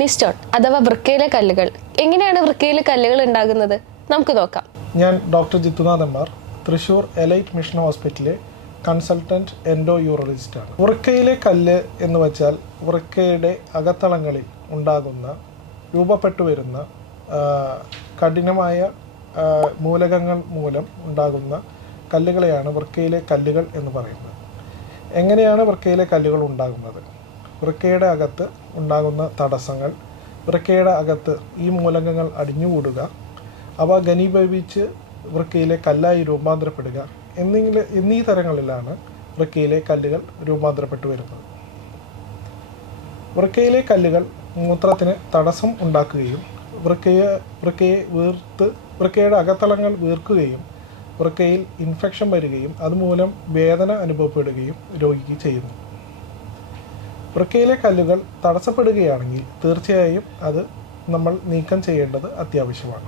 Kidney stone അഥവാ വൃക്കയിലെ കല്ലുകൾ. എങ്ങനെയാണ് വൃക്കയിലെ കല്ലുകൾ ഉണ്ടാകുന്നത്? നമുക്ക് നോക്കാം. ഞാൻ doctor Jithunath M R, Thrissur elite mission ഹോസ്പിറ്റലിലെ കൺസൾട്ടൻറ്റ് എൻഡോ യൂറോളജിസ്റ്റാണ്. വൃക്കയിലെ കല്ല് എന്ന് വെച്ചാൽ വൃക്കയുടെ അകത്തളങ്ങളിൽ ഉണ്ടാകുന്ന രൂപപ്പെട്ടു വരുന്ന കഠിനമായ മൂലകങ്ങൾ മൂലം ഉണ്ടാകുന്ന കല്ലുകളെയാണ് വൃക്കയിലെ കല്ലുകൾ എന്ന് പറയുന്നത്. എങ്ങനെയാണ് വൃക്കയിലെ കല്ലുകൾ ഉണ്ടാകുന്നത്? വൃക്കയുടെ അകത്ത് ഉണ്ടാകുന്ന തടസ്സങ്ങൾ, വൃക്കയുടെ അകത്ത് ഈ മൂലകങ്ങൾ അടിഞ്ഞുകൂടുക, അവ ഘനീഭവിച്ച് വൃക്കയിലെ കല്ലായി രൂപാന്തരപ്പെടുക എന്നീ തരങ്ങളിലാണ് വൃക്കയിലെ കല്ലുകൾ രൂപാന്തരപ്പെട്ടു വരുന്നത്. വൃക്കയിലെ കല്ലുകൾ മൂത്രത്തിന് തടസ്സം ഉണ്ടാക്കുകയും വൃക്കയുടെ അകത്തളങ്ങൾ വീർക്കുകയും വൃക്കയിൽ ഇൻഫെക്ഷൻ വരികയും അതുമൂലം വേദന അനുഭവപ്പെടുകയും രോഗിക്ക് ചെയ്യുന്നു. വൃക്കയിലെ കല്ലുകൾ തടസ്സപ്പെടുകയാണെങ്കിൽ തീർച്ചയായും അത് നമ്മൾ നീക്കം ചെയ്യേണ്ടത് അത്യാവശ്യമാണ്.